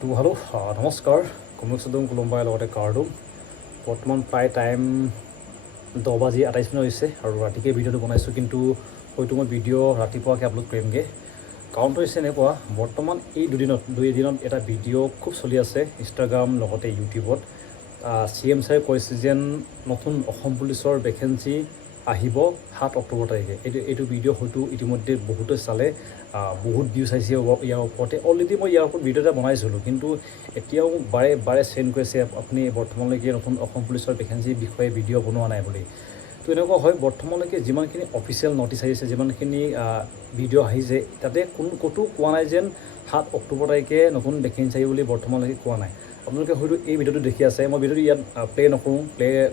তো হেল্ল' নমস্কাৰ কমলচদম কোলম্বাই লগতে কাৰ্ডুম বৰ্তমান প্ৰায় টাইম 10:28 হৈছে আৰু ৰাতিকৈ ভিডিঅ'টো বনাইছোঁ কিন্তু হয়তো মই ভিডিঅ' ৰাতিপুৱাকৈ আপলোড কৰিমগৈ কাৰণটো হৈছে এনেকুৱা বৰ্তমান এই দুই এদিনত এটা ভিডিঅ' খুব চলি আছে ইনষ্টাগ্ৰাম লগতে ইউটিউবত CM ছাৰে কৈছে যেন নতুন অসম পুলিচৰ ভেকেঞ্চি আহিব 7 অক্টোবৰ তাৰিখে এইটো ভিডিঅ' হয়তো ইতিমধ্যে বহুতে চালে বহুত ভিউ চাইছে ইয়াৰ ওপৰতে অলৰেডি মই ইয়াৰ ওপৰত ভিডিঅ' এটা বনাইছিলোঁ কিন্তু এতিয়াও বাৰে চেণ্ড কৰিছে আপুনি বৰ্তমানলৈকে নতুন অসম পুলিচৰ ভেকেঞ্চিৰ বিষয়ে ভিডিঅ' বনোৱা নাই বুলি তো এনেকুৱা হয় বৰ্তমানলৈকে যিমানখিনি অফিচিয়েল নটিচ আহিছে যিমানখিনি ভিডিঅ' আহিছে তাতে ক'তো কোৱা নাই যেন 7 অক্টোবৰ তাৰিখে নতুন ভেকেঞ্চি আহিব বুলি বৰ্তমানলৈকে কোৱা নাই আপোনালোকে হয়তো এই ভিডিঅ'টো দেখি আছে মই ভিডিঅ'টো ইয়াত প্লে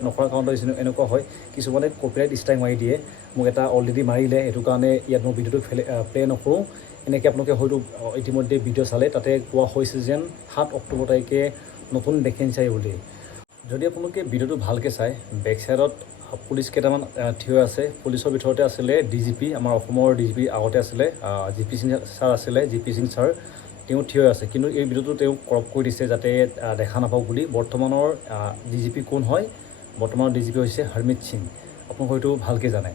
নকৰাৰ কাৰণটো এনেকুৱা হয় কিছুমানে কপিৰাইট ষ্ট্ৰাইক মাৰি দিয়ে মোক এটা অলৰেডি মাৰিলে সেইটো কাৰণে ইয়াত মই ভিডিঅ'টো প্লে নকৰোঁ এনেকৈ আপোনালোকে হয়তো ইতিমধ্যে ভিডিঅ' চালে তাতে কোৱা হৈছে যেন 7 অক্টোবৰ তাৰিখে নতুন ভেকেঞ্চি আহিব বুলি যদি আপোনালোকে ভিডিঅ'টো ভালকৈ চায় বেক চাইডত পুলিচ কেইটামান থিয় আছে পুলিচৰ ভিতৰতে আছিলে DGP আমাৰ অসমৰ DGP আগতে আছিলে GP সিং ছাৰ আছিলে GP সিং ছাৰ তেওঁ থিয় আছে কিন্তু এই ভিডিঅ'টো তেওঁ ক্ৰপ কৰি দিছে যাতে দেখা নাপাওক বুলি বৰ্তমানৰ DGP কোন হয় বৰ্তমানৰ DGP হৈছে হৰমিত সিং আপোনালোক হয়তো ভালকৈ জানে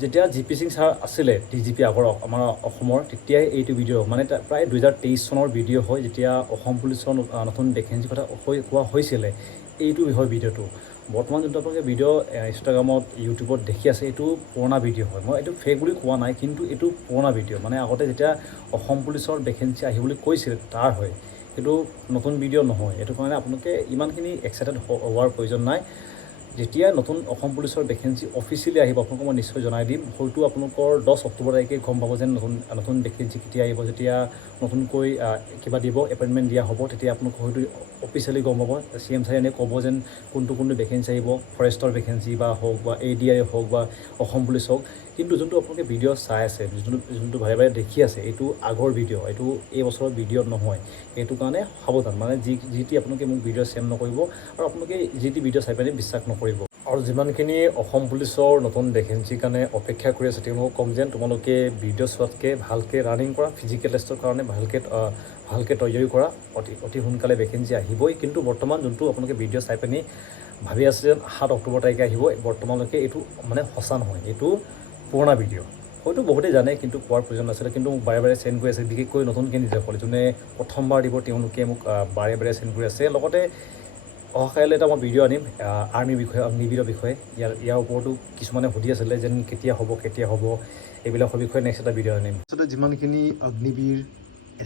যেতিয়া GP সিং ছাৰ আছিলে DGP আগৰ আমাৰ অসমৰ তেতিয়াই এইটো ভিডিঅ' মানে প্ৰায় 2023 চনৰ ভিডিঅ' হয় যেতিয়া অসম পুলিচৰ নতুন ভেকেঞ্চি কথা কোৱা হৈছিলে এইটো হয় ভিডিঅ'টো বৰ্তমান যোনটো আপোনালোকে ভিডিঅ' ইনষ্টাগ্ৰামত ইউটিউবত দেখি আছে এইটো পুৰণা ভিডিঅ' হয় মই এইটো ফেক বুলি কোৱা নাই কিন্তু এইটো পুৰণা ভিডিঅ' মানে আগতে যেতিয়া অসম পুলিচৰ ভেকেঞ্চি আহিব বুলি কৈছিলে তাৰ হয় সেইটো নতুন ভিডিঅ' নহয় এইটো কাৰণে আপোনালোকে ইমানখিনি এক্সাইটেড হোৱাৰ প্ৰয়োজন নাই যেতিয়া নতুন অসম পুলিচৰ ভেকেঞ্চি অফিচিয়েলি আহিব আপোনালোকক মই নিশ্চয় জনাই দিম হয়তো আপোনালোকৰ 10 অক্টোবৰ তাৰিখে গম পাব যেন নতুন ভেকেঞ্চি কেতিয়া আহিব যেতিয়া নতুনকৈ কিবা দিব এপইণ্টমেণ্ট দিয়া হ'ব তেতিয়া আপোনালোক হয়তো অফিচিয়েলি গম পাব CM ছাৰে এনে ক'ব যেন কোনটো ভেকেঞ্চি আহিব ফৰেষ্টৰ ভেকেঞ্চি বা হওক বা ADI হওক বা অসম পুলিচ হওক কিন্তু যোনটো আপোনালোকে ভিডিঅ' চাই আছে যোনটো বাৰে দেখি আছে এইটো আগৰ ভিডিঅ' এইটো এই বছৰৰ ভিডিঅ' নহয় এইটো কাৰণে সাৱধান মানে যি আপোনালোকে মোক ভিডিঅ' চেণ্ড নকৰিব আৰু আপোনালোকে যি ভিডিঅ' চাই পিনে বিশ্বাস নকৰিব আৰু যিমানখিনি অসম পুলিচৰ নতুন ভেকেঞ্চিৰ কাৰণে অপেক্ষা কৰি আছে তেওঁলোকক ক'ম যেন তোমালোকে ভিডিঅ' চোৱাতকৈ ভালকৈ ৰানিং কৰা ফিজিকেল টেষ্টৰ কাৰণে ভালকৈ তৈয়াৰী কৰা অতি সোনকালে ভেকেঞ্চি আহিবই কিন্তু বৰ্তমান যোনটো আপোনালোকে ভিডিঅ' চাই পিনি ভাবি আছে যেন 7 অক্টোবৰ তাৰিখে আহিব বৰ্তমানলৈকে এইটো মানে সঁচা নহয় এইটো পুৰণা ভিডিঅ' হয়তো বহুতেই জানে কিন্তু কোৱাৰ প্ৰয়োজন নাছিলে কিন্তু মোক বাৰে চেণ্ড কৰি আছে বিশেষকৈ নতুন কেণ্ডিডেটসকলে যোনে প্ৰথমবাৰ দিব তেওঁলোকে মোক বাৰে চেণ্ড কৰি আছে লগতে অহাকাইলৈ এটা মই ভিডিঅ' আনিম আৰ্মিৰ বিষয়ে অগ্নিবীৰৰ বিষয়ে ইয়াৰ ওপৰতো কিছুমানে সুধি আছিলে যেন কেতিয়া হ'ব এইবিলাকৰ বিষয়ে নেক্সট এটা ভিডিঅ' আনিম আচলতে যিমানখিনি অগ্নিবীৰ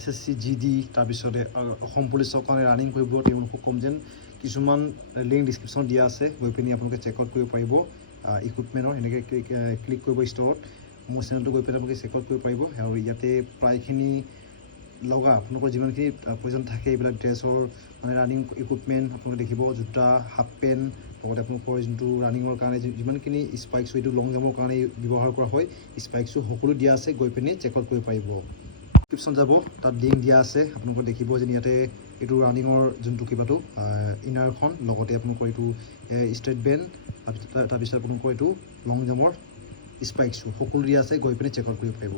SSC GD তাৰপিছতে অসম পুলিচৰ কাৰণে ৰানিং কৰিব তেওঁলোকক ক'ম যেন কিছুমান লিংক ডিছক্ৰিপশ্যনত দিয়া আছে গৈ পিনি আপোনালোকে চেক আউট কৰিব পাৰিব ইকুইপমেণ্টৰ এনেকৈ ক্লিক কৰিব ষ্ট'ৰত মোৰ চেনেলটো গৈ পেলাই আপোনালোকে চেক আউট কৰিব পাৰিব আৰু ইয়াতে প্ৰায়খিনি লগা আপোনালোকৰ যিমানখিনি প্ৰয়োজন থাকে এইবিলাক ড্ৰেছৰ মানে ৰানিং ইকুইপমেণ্ট আপোনালোকে দেখিব জোতা হাফ পেণ্ট লগতে আপোনালোকৰ যোনটো ৰানিঙৰ কাৰণে যিমানখিনি স্পাইকছো এইটো লং জাম্পৰ কাৰণে ব্যৱহাৰ কৰা হয় স্পাইকছো সকলো দিয়া আছে গৈ পিনি চেক আউট কৰিব পাৰিব ডিছক্ৰিপশ্যন যাব তাত লিংক দিয়া আছে আপোনালোকে দেখিব যেন ইয়াতে এইটো ৰানিঙৰ যোনটো কিবাটো ইনাৰখন লগতে আপোনালোকৰ এইটো ষ্ট্ৰেট বেণ্ড তাৰপিছত আপোনালোকৰ এইটো লং জাম্পৰ স্পাইকছো সকলো দিয়া আছে গৈ পিনি চেক আউট কৰিব পাৰিব